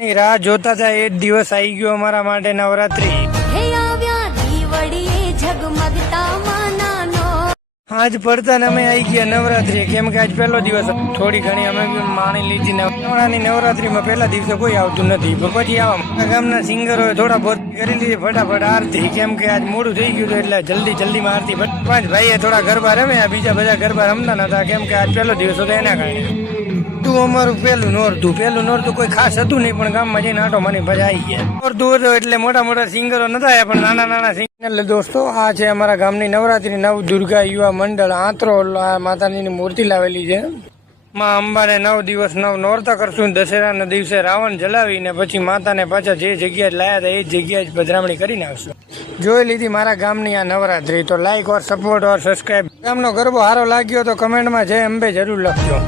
ની રાહ જોતા હતા એ જ દિવસ આવી ગયો અમારા માટે નવરાત્રી. આજ પડતા ને અમે આવી ગયા નવરાત્રી, કેમ કે આજ પહેલો દિવસ થોડી ઘણી અમે બી માણી લીધી. નવરાની નવરાત્રીમાં પહેલા દિવસે કોઈ આવતું નથી, પણ પછી આવા ગામના સિંગરોએ થોડા બહુ કરી લીધી ફટાફટ આરતી, કેમ કે આજ મોડું થઈ ગયું હતું એટલે જલ્દીમાં આરતી. પાંચ ભાઈએ થોડા ગરબા રમ્યા, બીજા બધા ગરબા રમતા નતા, કેમ કે આજ પહેલો દિવસ હતો એના કારણે. તું અમારું પેલું નોરતું કોઈ ખાસ હતું નહીં, પણ ગામમાં જઈને આટો મારી મજા આવી ગયા. નોરતું હતું એટલે મોટા સિંગરો નતા આવ્યા, પણ નાના સિંગર. દોસ્તો, આ છે અમારા ગામની નવરાત્રી નવ દુર્ગા યુવા મંડળ આંત્રો માતાજીની મૂર્તિ લાવેલી છે. માં અંબાને 9 દિવસ 9 નોરતા કરશું. દશેરાના દિવસે રાવણ જલાવીને પછી માતાને પાછા જે જગ્યાએ લાયા હતા એ જગ્યાએ જ પધરામણી કરીને આવશું. જોઈ લીધી મારા ગામની આ નવરાત્રી, તો લાઈક ઓર સપોર્ટ ઓર સબસ્ક્રાઈબ. ગામનો ગરબો સારો લાગ્યો તો કમેન્ટમાં જય અંબે જરૂર લખજો.